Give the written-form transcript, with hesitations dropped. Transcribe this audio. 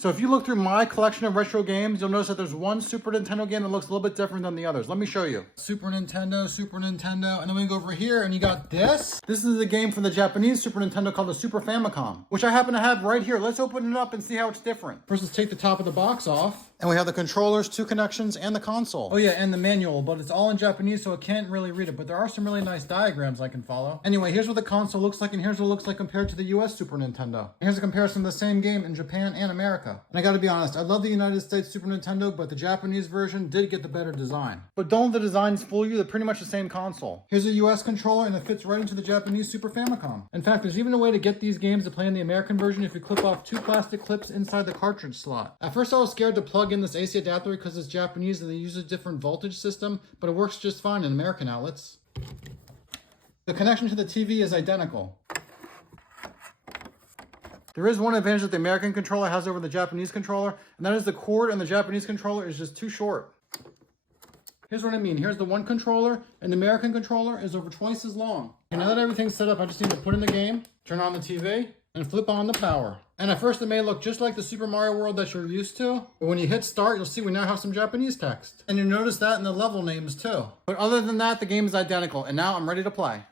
So if you look through my collection of retro games, you'll notice that there's one Super Nintendo game that looks a little bit different than the others. Let me show you. Super Nintendo, and then we go over here and you got this. This is a game from the Japanese Super Nintendo called the Super Famicom, which I happen to have right here. Let's open it up and see how it's different. First, let's take the top of the box off. And we have the controllers, 2 connections, and the console. Oh yeah, and the manual, but it's all in Japanese, so I can't really read it, but there are some really nice diagrams I can follow. Anyway, here's what the console looks like, and here's what it looks like compared to the US Super Nintendo. Here's a comparison of the same game in Japan and America. And I gotta be honest, I love the United States Super Nintendo, but the Japanese version did get the better design. But don't let the designs fool you, they're pretty much the same console. Here's a US controller, and it fits right into the Japanese Super Famicom. In fact, there's even a way to get these games to play in the American version if you clip off 2 plastic clips inside the cartridge slot. At first I was scared to plug in this AC adapter because it's Japanese and they use a different voltage system, but it works just fine in American outlets. The connection to the TV is identical. There is one advantage that the American controller has over the Japanese controller, and that is the cord in the Japanese controller is just too short. Here's what I mean. Here's the one controller, and the American controller is over twice as long. And now that everything's set up, I just need to put in the game, turn on the TV, and flip on the power. And at first it may look just like the Super Mario World that you're used to, but when you hit start, you'll see we now have some Japanese text. And you'll notice that in the level names too. But other than that, the game is identical, and now I'm ready to play.